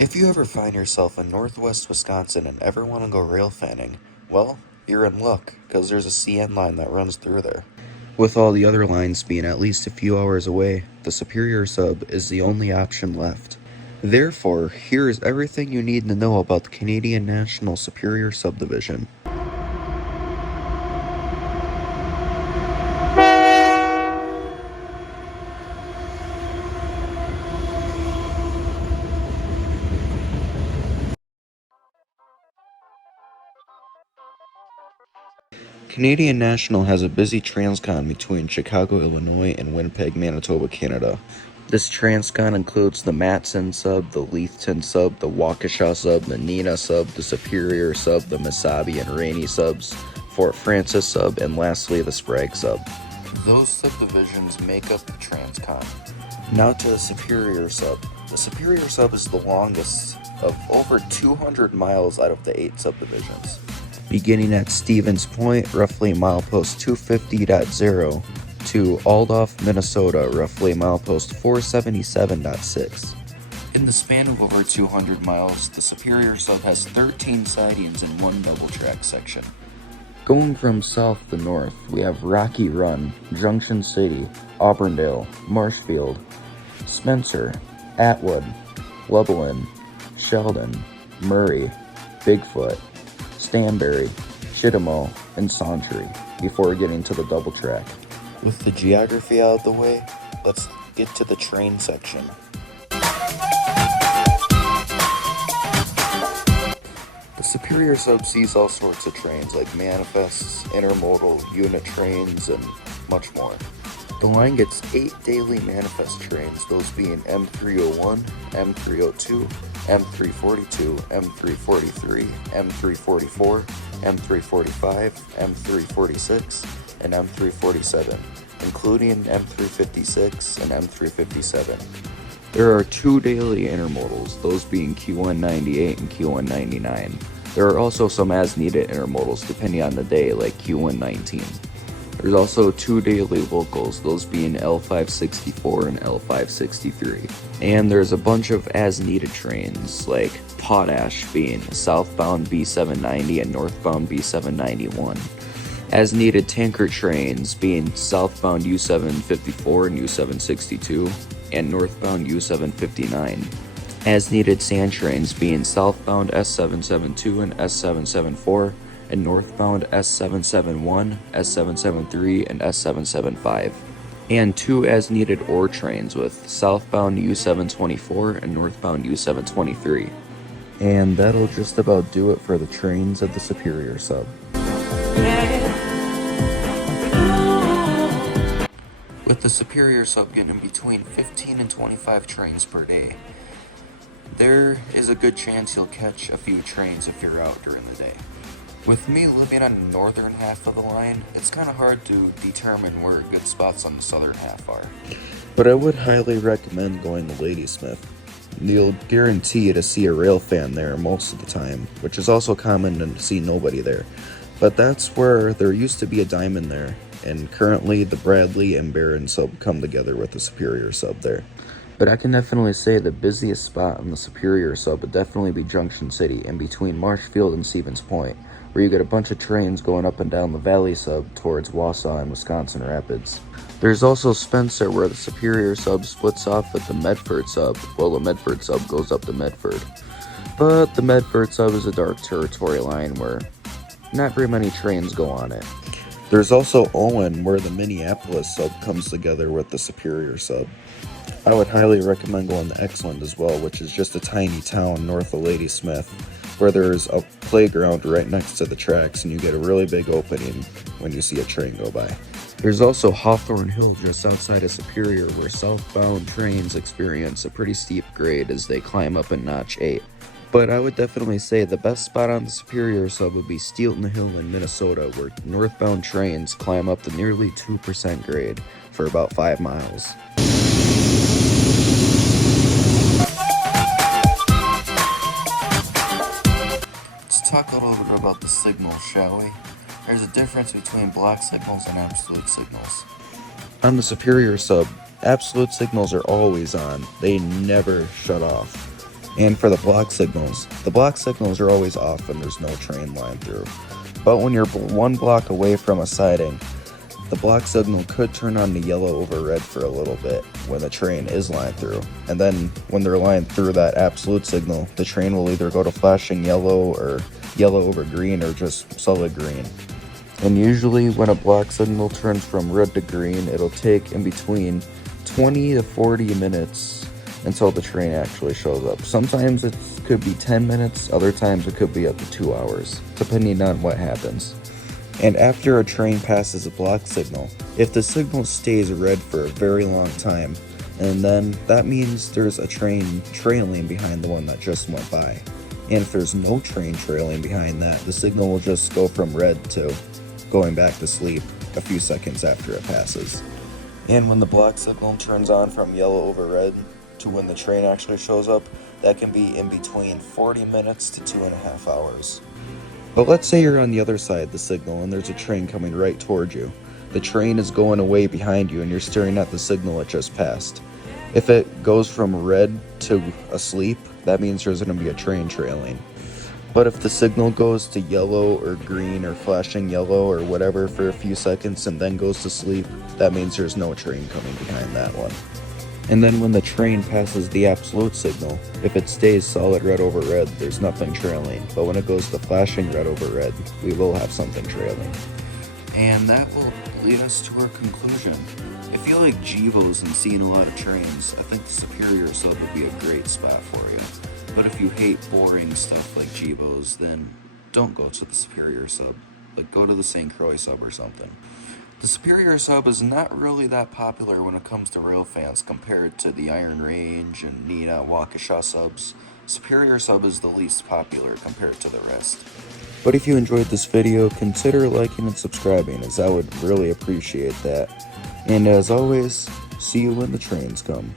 If you ever find yourself in northwest Wisconsin and ever want to go rail fanning, well, you're in luck, because there's a CN line that runs through there. With all the other lines being at least a few hours away, the Superior Sub is the only option left. Therefore, here is everything you need to know about the Canadian National Superior Subdivision. Canadian National has a busy transcon between Chicago, Illinois and Winnipeg, Manitoba, Canada. This transcon includes the Matson sub, the Leithton sub, the Waukesha sub, the Neenah sub, the Superior sub, the Mesabi and Rainey subs, Fort Francis sub, and lastly the Sprague sub. Those subdivisions make up the transcon. Now to the Superior sub. The Superior sub is the longest of over 200 miles out of the 8 subdivisions. Beginning at Stevens Point, roughly milepost 250.0, to Aldorf, Minnesota, roughly milepost 477.6. In the span of over 200 miles, the Superior Sub has 13 sidings in one double-track section. Going from south to north, we have Rocky Run, Junction City, Auburndale, Marshfield, Spencer, Atwood, Lublin, Sheldon, Murray, Bigfoot, Stanberry, Chitimo, and Sauntry before getting to the double track. With the geography out of the way, let's get to the train section. The Superior Sub sees all sorts of trains like manifests, intermodal, unit trains, and much more. The line gets 8 daily manifest trains, those being M301, M302, M342, M343, M344, M345, M346, and M347, including M356 and M357. There are 2 daily intermodals, those being Q198 and Q199. There are also some as-needed intermodals depending on the day, like Q119. There's also 2 daily locals, those being L564 and L563. And there's a bunch of as-needed trains, like Potash being southbound B790 and northbound B791. As-needed tanker trains being southbound U754 and U762, and northbound U759. As-needed sand trains being southbound S772 and S774, and northbound S771, S773, and S775, and 2 as-needed ore trains with southbound U724 and northbound U723. And that'll just about do it for the trains of the Superior Sub. With the Superior Sub getting between 15 and 25 trains per day, there is a good chance you'll catch a few trains if you're out during the day. With me living on the northern half of the line, it's kind of hard to determine where good spots on the southern half are. But I would highly recommend going to Ladysmith. You'll guarantee to see a rail fan there most of the time, which is also common to see nobody there. But that's where there used to be a diamond there, and currently the Bradley and Barron sub come together with the Superior Sub there. But I can definitely say the busiest spot on the Superior Sub would definitely be Junction City, in between Marshfield and Stevens Point, where you get a bunch of trains going up and down the Valley Sub towards Wausau and Wisconsin Rapids. There's also Spencer, where the Superior Sub splits off at the Medford Sub, while the Medford Sub goes up to Medford. But the Medford Sub is a dark territory line where not very many trains go on it. There's also Owen, where the Minneapolis Sub comes together with the Superior Sub. I would highly recommend going to Exland as well, which is just a tiny town north of Ladysmith, where there's a playground right next to the tracks and you get a really big opening when you see a train go by. There's also Hawthorne Hill just outside of Superior, where southbound trains experience a pretty steep grade as they climb up in Notch 8. But I would definitely say the best spot on the Superior Sub would be Steelton Hill in Minnesota, where northbound trains climb up the nearly 2% grade for about 5 miles. Let's talk a little bit about the signals, shall we? There's a difference between block signals and absolute signals. On the Superior Sub, absolute signals are always on. They never shut off. And for the block signals are always off when there's no train line through. But when you're one block away from a siding, the block signal could turn on to yellow over red for a little bit when the train is lined through. And then when they're lined through that absolute signal, the train will either go to flashing yellow or yellow over green or just solid green. And usually when a block signal turns from red to green, it'll take in between 20 to 40 minutes until the train actually shows up. Sometimes it could be 10 minutes, other times it could be up to 2 hours, depending on what happens. And after a train passes a block signal, if the signal stays red for a very long time, and then that means there's a train trailing behind the one that just went by. And if there's no train trailing behind that, the signal will just go from red to going back to sleep a few seconds after it passes. And when the block signal turns on from yellow over red to when the train actually shows up, that can be in between 40 minutes to 2.5 hours. But let's say you're on the other side of the signal and there's a train coming right towards you. The train is going away behind you and you're staring at the signal it just passed. If it goes from red to asleep, that means there's going to be a train trailing. But if the signal goes to yellow or green or flashing yellow or whatever for a few seconds and then goes to sleep, that means there's no train coming behind that one. And then when the train passes the absolute signal, if it stays solid red over red, there's nothing trailing. But when it goes to flashing red over red, we will have something trailing. And that will lead us to our conclusion. If you like Gevos and seeing a lot of trains, I think the Superior sub would be a great spot for you. But if you hate boring stuff like Gevos, then don't go to the Superior sub. Like, go to the St. Croix sub or something. The Superior sub is not really that popular when it comes to rail fans compared to the Iron Range and Neenah Waukesha subs. Superior sub is the least popular compared to the rest. But if you enjoyed this video, consider liking and subscribing, as I would really appreciate that. And as always, see you when the trains come.